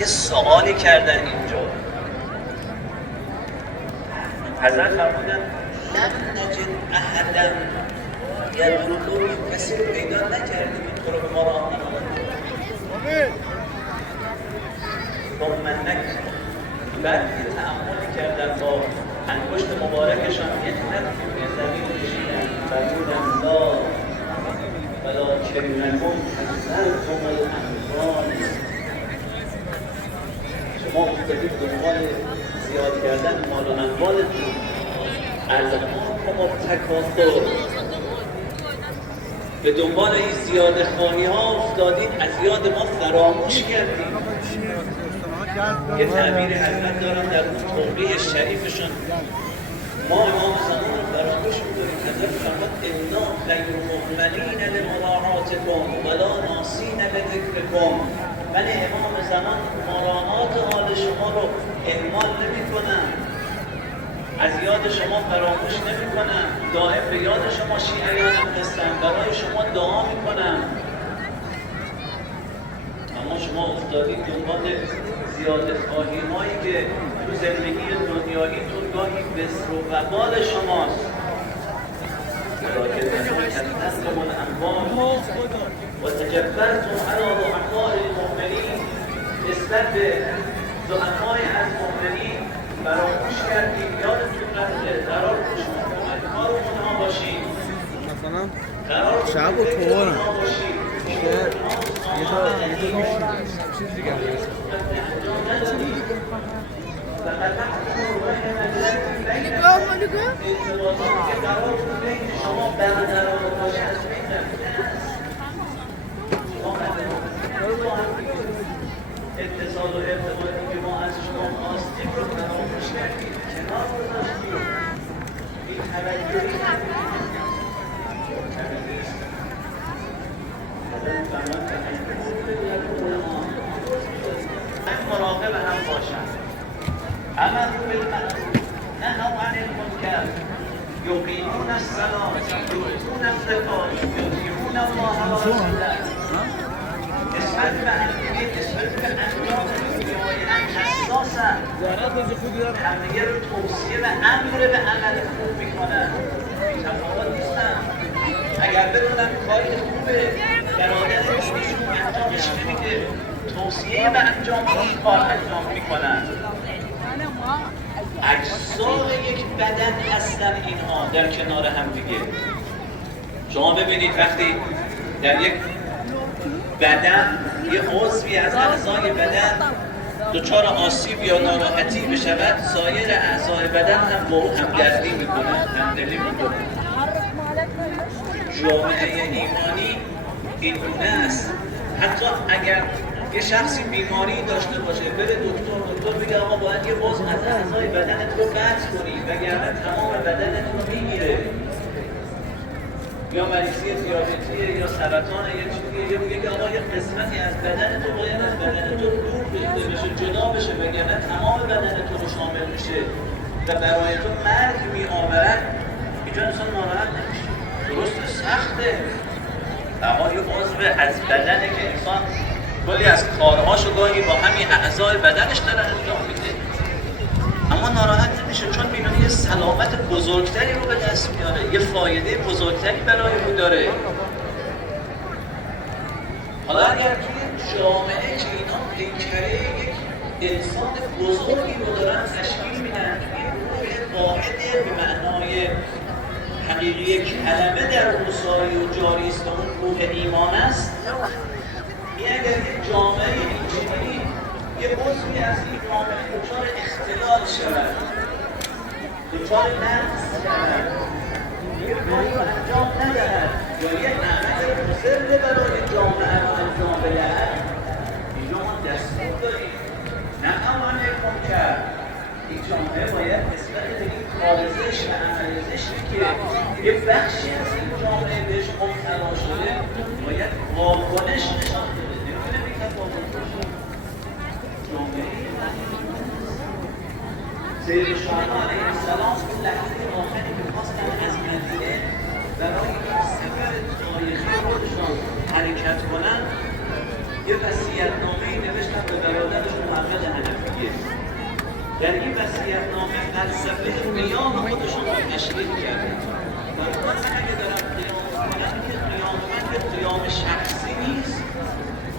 یه سوالی کردن اینجا، حضرت فرمودن لم نجد احدا یدعو، کسی رو پیدا نکردیم این طور به ما راه نماند. ثم نکر، بعد یه تأملی کردن با انگشت مبارکشان یه نفی روی زمین کشیدن، فرمودن لا ولکنکم کثرتم الاموال، شما افتادید دنبال زیاد کردن مال و اموالتون، الهاکم التکاثر، به دنبال این زیاده خواهی ها افتادید، از یاد ما فراموش کردید. یه تعبیر حضرت دارن در اون توقیه شریفشون، ما امام زمان رو فراموش می‌کنیم. حضرت فرمود انا لیمهملین لمراعاتکم ولا ناسین لذکرکم، ولی امام زمان مراعات حال شما رو اهمال نمی‌کنم، از یاد شما فراموش نمی‌کنم، دائم به یاد شما شیعیانم هستم، برای شما دعا می‌کنم. اما شما افتادید دنبال زیاده خواهی هایی که تو زندگی دنیاییتون گاهی بسر و وبال شماست. ولکنکم الاموال و تجبرتم علی ضعفاء المؤمنین، نسبت به ضعفای از مؤمنین فراموش کردید، یادتون رفته. قرار بود شما کمک‌کار اونها باشید، قرار بود شب و طورم یه دو چیز دیگه اتصال و ارتباطی که ما از شما خواستیم رو فراموش کردیم، کنار گذاشتیم. این توجهی مراقب هم باشند، امروا بالمعروف نهوا عن المنکر، یقیمون الصلاة یؤتون الزکاة یطیعون الله و رسوله. نسبت به همدیگه، نسبت به انجام رویای حساسن، همدیگه رو توصیه و امر به عمل خوب میکنن، بی‌تفاوت نیستن. اگر بدونن کاری خوبه برادرشون انجامش نمیده، توصیه به انجام این کار انجام میکنن. اجزای یک بدن هستن اینها در کنار هم دیگه. شما ببینید وقتی در یک بدن یه عضوی از اعضای بدن دچار آسیب یا ناراحتی بشود، سایر اعضای بدن هم با او همدردی میکنن، همدلی میکنن. جامعه ایمانی این گونه است. حتی اگر یه شخصی بیماری داشته باشه، بره دکتر بگه آقا باید یه عضو از اعضای بدنت رو قطع کنی وگرنه تمام بدنت رو میگیره، یا مریضی دیابتی یا سرطان یا چیزیه، یا میگه که آقا یه قسمتی از بدنت رو باید از بدنت رو دور بشه، جدا بشه وگرنه تمام بدنت رو شامل میشه و برای تو مرگ میآورد، اینجا انسان ناراحت نمیشه. درست سخته، اما یه عضو از بدنه که انسان کلی از کارهاشو گاهی با همین اعضای بدنش داره انجام میده، اما ناراحت نمیشه، چون میدونه یه سلامت بزرگتری رو به دست میاره، یه فایده بزرگتری برای او داره. حالا اگر توی جامعه که اینا پیکره یک انسان بزرگی رو دارن تشکیل میدن، یه روح واحده به معنای حقیقی کلمه در روسایی و جاری است، اون روح ایمان است. این اگر یک جامعه اینجوری یه عضوی از این جامعه دچار اختلال شود، دچار نقص شود، یه کاری رو انجام ندهد یا یه عمل مضر برای جامعه رو انجام بدهد، اینجا ما دستور داریم نهوا عن المنکر. این جامعه باید نسبت به این کارزش و عملزشی که یه بخشی از این جامعه بهش مبتلا شده باید واکنش نشان بده. نمیتونه بی‌تفاوت باشه. جامعه سید شهدا علیه السلام اون لحظه آخری که خواستن از مدینه برای این سفر تاریخی خودشان حرکت کنن، یه وصیت‌نامه‌ای نوشتن به برادرش محمد حنفیه. در این وصیت‌نامه فلسفه قیام خودشون رو تشریح کردن. من اگه دارم قیام می‌کنم که قیام من یه قیام شخصی نیست.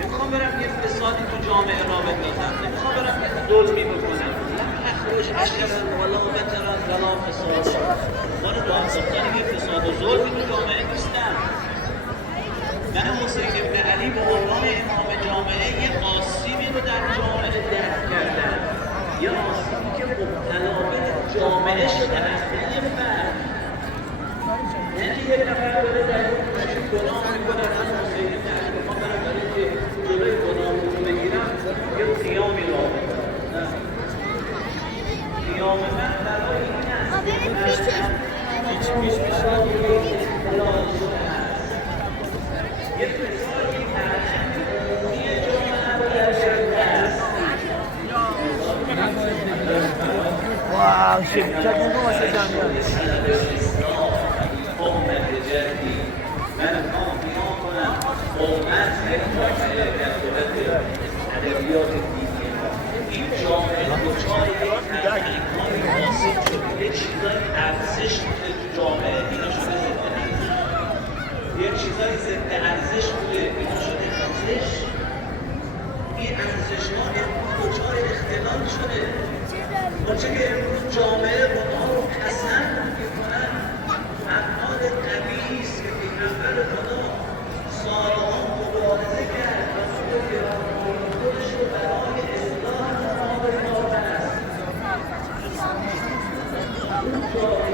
نمیخوام برم یه فسادی تو جامعه را بندازم، نمیخوام برم یه ظلمی بکنم. اخرج اشرا ولا بترا ولا فساد. من رو انداختن یه فساد و ظلمی تو جامعه نیستم. من حسین ابن علی به عنوان امام جامعه یه آسیبی رو در جامعه درک کردم، یه آسیبی که مبتلا جامعه شده از یه فرد، نه که یک نفر داره در اون کشی گناه میکنه. من حسین ابن علی میخوام برم برای که جلوی گناه رو بگیرم یه قیامی را بکنم. قیام من برای این است که پیش یه فسادی فرهنگ عمومی جامعه رو در جریان است. واو شرکت میگم واسه جمعیت من میخوام قیام کنم قومت یک جامعه در صورت ادبیات دینی ما این جامعه دچار یک فرهنگ‌های فاسد شده، یه چیزای ارزش بوده تو جامعه اینا شده ضد ارزش، یه چیزای ضد ارزش بوده اینا شده ارزش. این ارزش‌ها دچار اختلال شده. اونچه که امروز جامعه اونها رو پسند میکنن افعال قوی است که پیغمبر خدا سالها مبارزه کرد و خودش رو برای اصلاح افعال کافر است. اون جامعه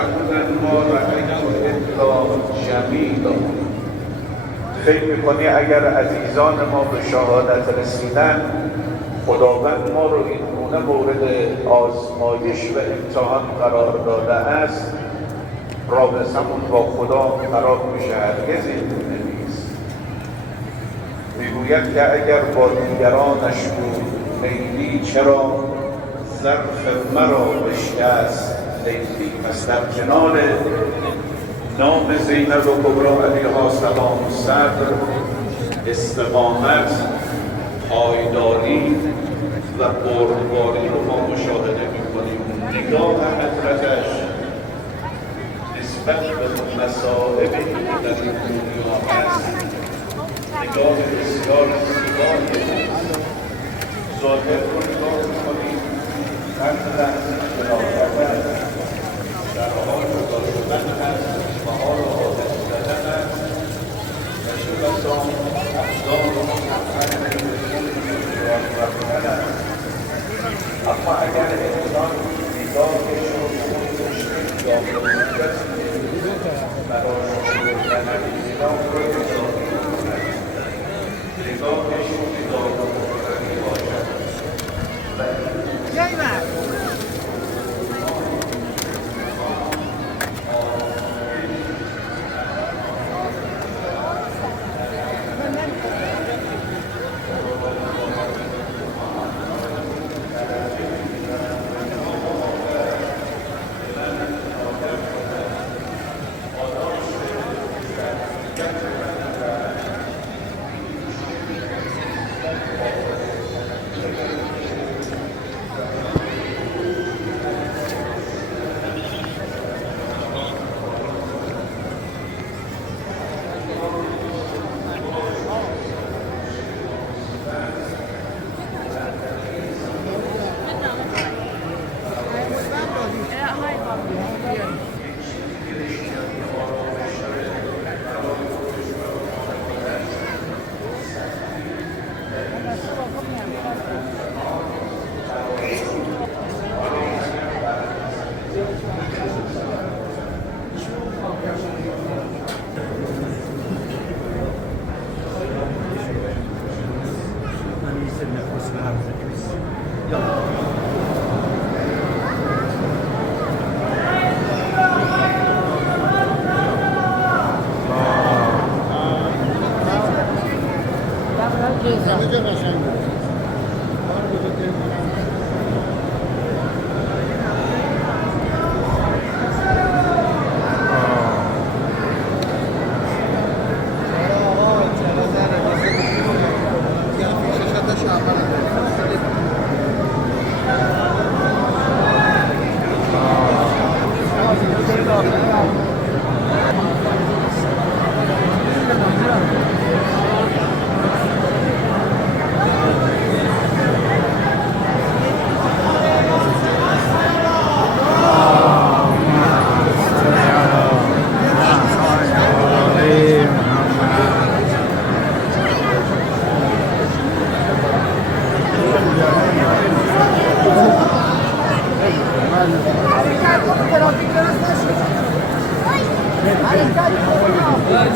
نقلا ما رأیت الا جمیلا. فکر میکنی اگر عزیزان ما به شهادت رسیدن، خداوند ما رو این گونه مورد آزمایش و امتحان قرار داده است، رابطمون با خدا خراب میشه؟ هرگز این گونه نیست. میگوید که اگر با دیگرانش بود لیلی، چرا ظرف مرا بشکست لیلی. پس در کنار نام زینب و کبرا علیها سلام صبر، استقامت، پایداری و بردباری رو ما مشاهده میکنیم. نگاه حضرتش نسبت به مسائب در این دنیا هست نگاه بسیار زیبایی. ظاهر رو نگاه میکنیم، هر لحظه بلاغت در حال رضا شدن هست، بهار آتش زدن است و چه بسا افزار و مفهر رفتن است. اما اگر انسان نگاهش رو خودش نگاه بودت برای بردن نگاه رو اضافه کند، نگاهش رو نگاه بودنی باشد.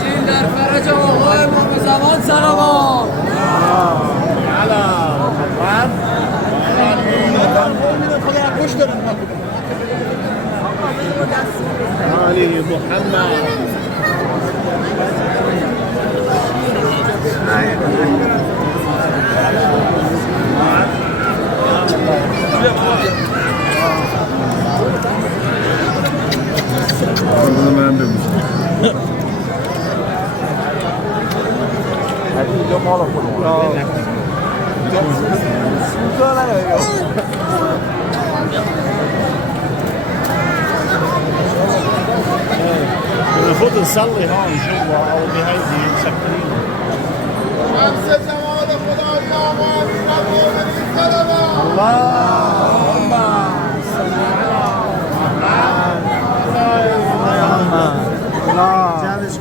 جین در فرج آقا امام زمان سلام. آل محمد. من ببینم اینجا مال خودمون المفروض نصلي هون جوا او بهيدي مسكرين. شمس زمان خدای آقا اللهم صل على محمد. جالس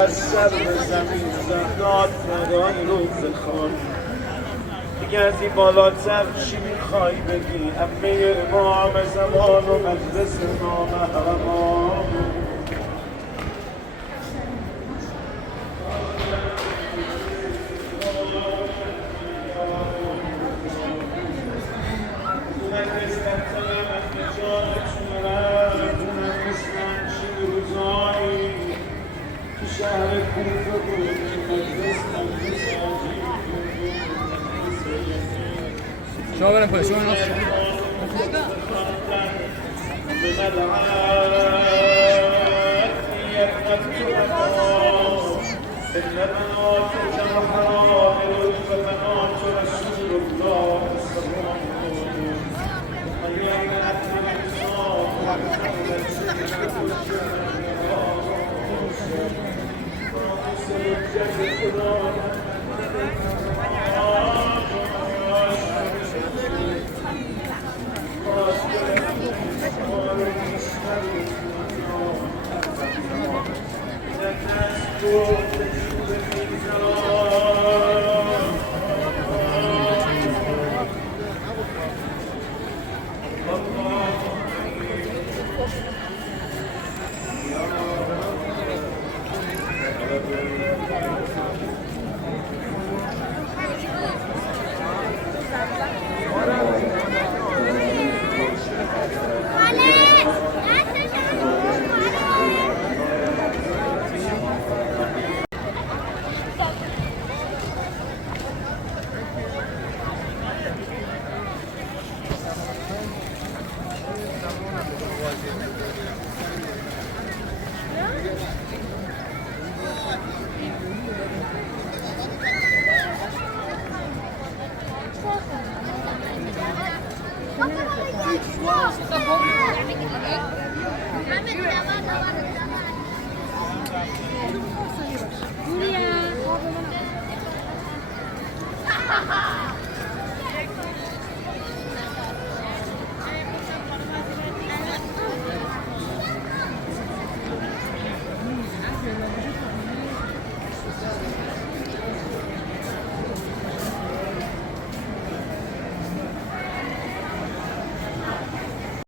از سر زمین زنداد ندای روز خان دیگه از این بالاتر چی میخوای بگی همه امام زمان و مجلس نامحرمان شهر کوفه بود شما برم پای شما نفس